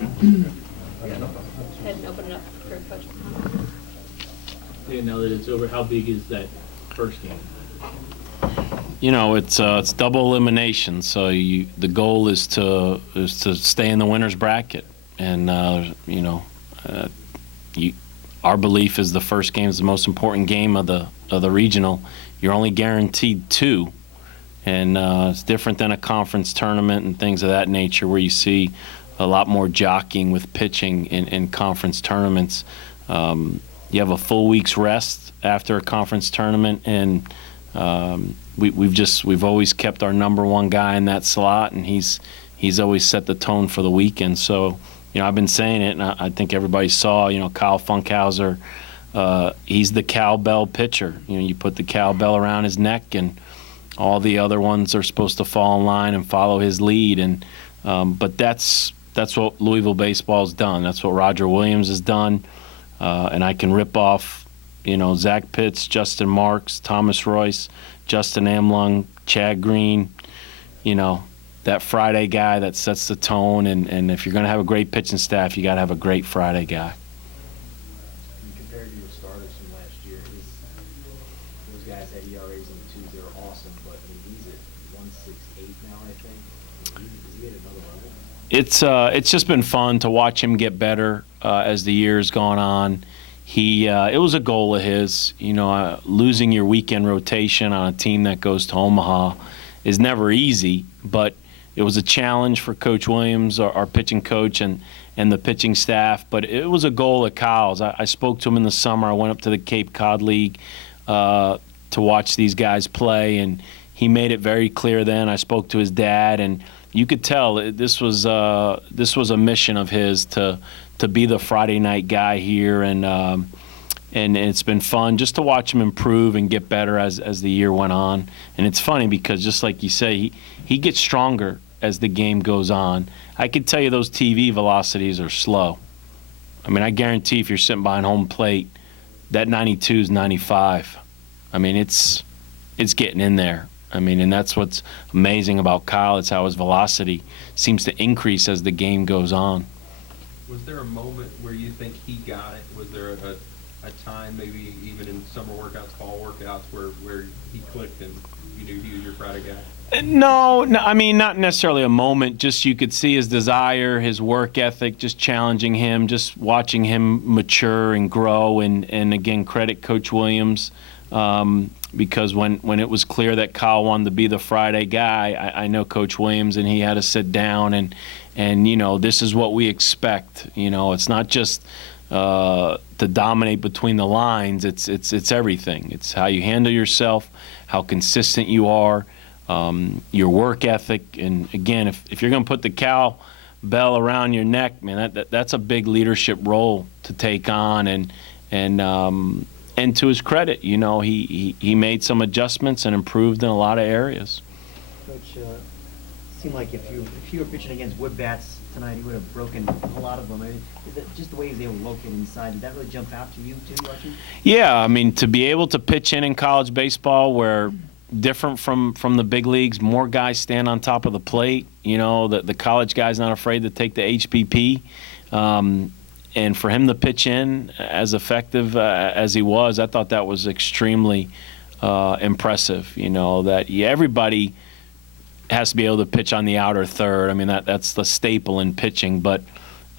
ahead and open it up for Coach. Yeah, now that it's over, how big is that first game? It's double elimination, so the goal is to stay in the winner's bracket, and our belief is the first game is the most important game of the regional. You're only guaranteed 2, and it's different than a conference tournament and things of that nature where you see a lot more jockeying with pitching in conference tournaments. You have a full week's rest after a conference tournament, and we've always kept our number one guy in that slot, and he's always set the tone for the weekend. So, I've been saying it, and I think everybody saw, Kyle Funkhauser, he's the cowbell pitcher. You put the cowbell around his neck, and all the other ones are supposed to fall in line and follow his lead. And but that's what Louisville baseball's done. That's what Roger Williams has done. And I can rip off, Zach Pitts, Justin Marks, Thomas Royce, Justin Amlung, Chad Green, that Friday guy that sets the tone. And if you're going to have a great pitching staff, you got to have a great Friday guy. Compared to your starters from last year, those guys had ERAs in the 2s. They were awesome, but he's at 1.68 now, I think. Is he at another level? It's just been fun to watch him get better as the year's gone on. It was a goal of his. Losing your weekend rotation on a team that goes to Omaha is never easy, but it was a challenge for Coach Williams, our pitching coach, and the pitching staff. But it was a goal of Kyle's. I spoke to him in the summer. I went up to the Cape Cod League to watch these guys play, and he made it very clear then. I spoke to his dad, and you could tell this was a mission of his to be the Friday night guy here, and it's been fun just to watch him improve and get better as the year went on. And it's funny because just like you say, he gets stronger as the game goes on. I can tell you those TV velocities are slow. I mean, I guarantee if you're sitting behind home plate, that 92 is 95. I mean, it's getting in there. I mean, and that's what's amazing about Kyle. It's how his velocity seems to increase as the game goes on. Was there a moment where you think he got it? Was there a time, maybe even in summer workouts, fall workouts, where he clicked and you knew he was your Friday guy? No, I mean, not necessarily a moment. Just you could see his desire, his work ethic, just challenging him, just watching him mature and grow. And again, credit Coach Williams. Because when it was clear that Kyle wanted to be the Friday guy, I know Coach Williams, and he had to sit down and this is what we expect. It's not just to dominate between the lines. It's everything. It's how you handle yourself, how consistent you are, your work ethic, and again, if you're going to put the cowbell around your neck, man, that's a big leadership role to take on, and to his credit, he made some adjustments and improved in a lot of areas. Coach, seemed like if you were pitching against wood bats tonight, he would have broken a lot of them. I mean, just the way he was able to locate inside, did that really jump out to you too, watching? Yeah, I mean, to be able to pitch in college baseball where different from the big leagues, more guys stand on top of the plate. The college guy's not afraid to take the HBP. And for him to pitch in as effective as he was, I thought that was extremely impressive. Everybody has to be able to pitch on the outer third. I mean, that's the staple in pitching. But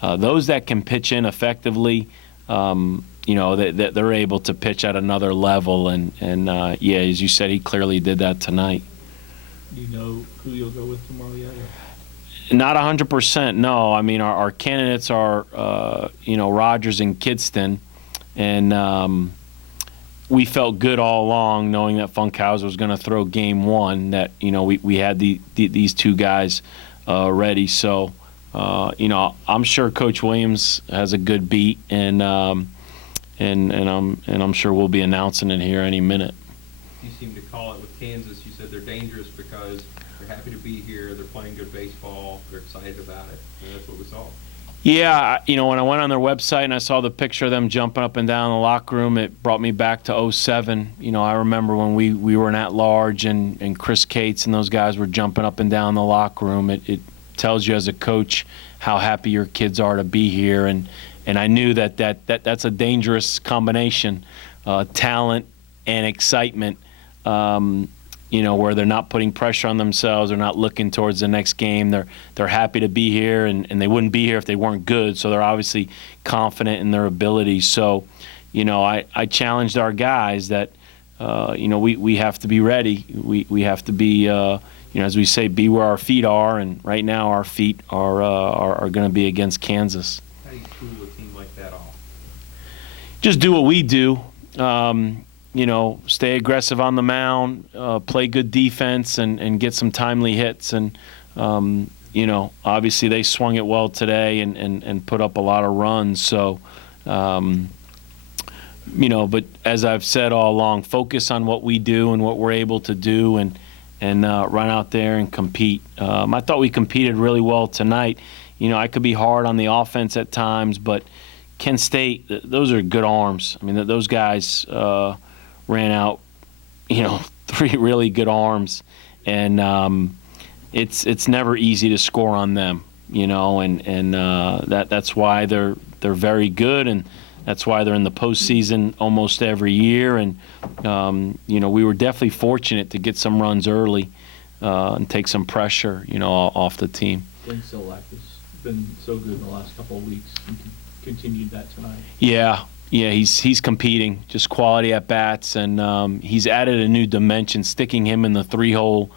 those that can pitch in effectively, that they're able to pitch at another level. And yeah, as you said, he clearly did that tonight. Do you know who you'll go with tomorrow yet? Not 100%, no. I mean, our candidates are, Rogers and Kidston, and we felt good all along knowing that Funkhauser was going to throw game one, that, we had these two guys ready. So, I'm sure Coach Williams has a good beat, and I'm sure we'll be announcing it here any minute. You seem to call it with Kansas. You said they're dangerous because they're happy to be here. They're playing good baseball. They're excited about it. And that's what we saw. Yeah, when I went on their website and I saw the picture of them jumping up and down in the locker room, it brought me back to '07. I remember when we were in at-large and Chris Cates and those guys were jumping up and down in the locker room. It tells you as a coach how happy your kids are to be here. And I knew that's a dangerous combination, talent and excitement. Where they're not putting pressure on themselves, they're not looking towards the next game. They're happy to be here, and they wouldn't be here if they weren't good. So they're obviously confident in their abilities. So, I challenged our guys that, we have to be ready. We have to be, as we say, be where our feet are. And right now, our feet are going to be against Kansas. How do you cool a team like that off? Just do what we do. Stay aggressive on the mound, play good defense, and get some timely hits. And, obviously they swung it well today and put up a lot of runs. So, but as I've said all along, focus on what we do and what we're able to do and run out there and compete. I thought we competed really well tonight. I could be hard on the offense at times, but Kent State, those are good arms. I mean, those guys ran out, 3 really good arms, and it's never easy to score on them, and that's why they're very good, and that's why they're in the postseason almost every year. And we were definitely fortunate to get some runs early and take some pressure, off the team. Ben Solak has been so good in the last couple of weeks and continued that tonight. Yeah, he's competing, just quality at bats, and he's added a new dimension. Sticking him in the 3-hole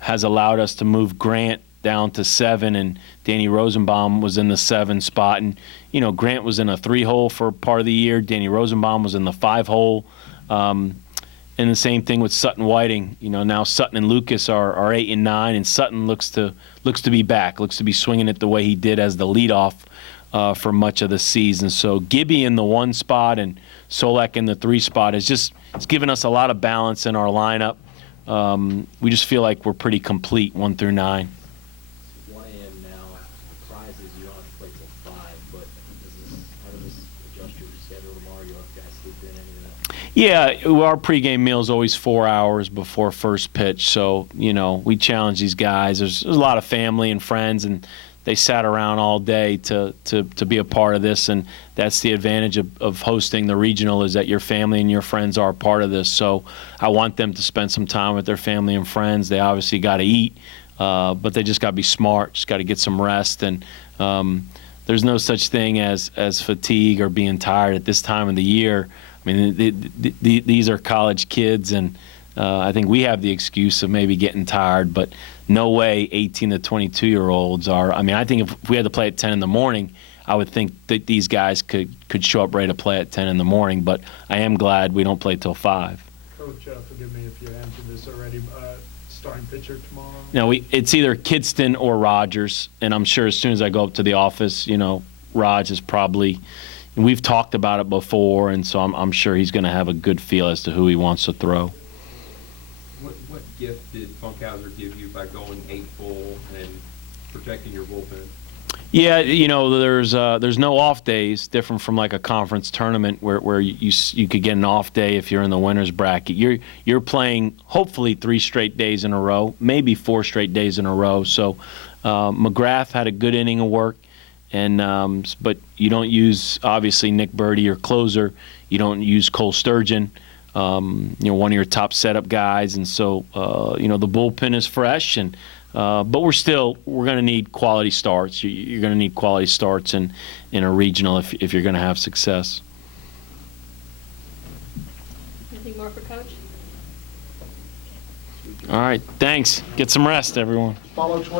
has allowed us to move Grant down to 7, and Danny Rosenbaum was in the 7 spot. And Grant was in a 3-hole for part of the year. Danny Rosenbaum was in the 5-hole. And the same thing with Sutton Whiting. Now Sutton and Lucas are 8 and 9, and Sutton looks to be back, looks to be swinging it the way he did as the leadoff for much of the season. So Gibby in the 1 spot and Solak in the 3 spot it's given us a lot of balance in our lineup. We just feel like we're pretty complete 1 through 9. 1 a.m. now. Surprises you don't have to play till 5, but how does this adjust your schedule tomorrow? You have guys sleep in, anything? Yeah, our pregame meal is always 4 hours before first pitch. So, we challenge these guys. There's a lot of family and friends, and they sat around all day to be a part of this, and that's the advantage of hosting the regional, is that your family and your friends are a part of this. So I want them to spend some time with their family and friends. They obviously got to eat, but they just got to be smart, just got to get some rest. And there's no such thing as fatigue or being tired at this time of the year. I mean, these are college kids, and I think we have the excuse of maybe getting tired, but no way 18 to 22-year-olds are. I mean, I think if we had to play at 10 in the morning, I would think that these guys could show up ready to play at 10 in the morning, but I am glad we don't play till 5. Coach, forgive me if you answered this already. Starting pitcher tomorrow? No, it's either Kidston or Rogers, and I'm sure as soon as I go up to the office, Raj is probably. We've talked about it before, and so I'm sure he's going to have a good feel as to who he wants to throw. What gift did Funkhauser give you by going 8 full and protecting your bullpen? Yeah, there's no off days, different from like a conference tournament where you could get an off day if you're in the winner's bracket. You're playing hopefully 3 straight days in a row, maybe 4 straight days in a row. So McGrath had a good inning of work, and but you don't use obviously Nick Birdie, your closer. You don't use Cole Sturgeon, one of your top setup guys, and so the bullpen is fresh and. But we're going to need quality starts. You're going to need quality starts in a regional if you're going to have success. Anything more for Coach? All right, thanks. Get some rest, everyone. Follow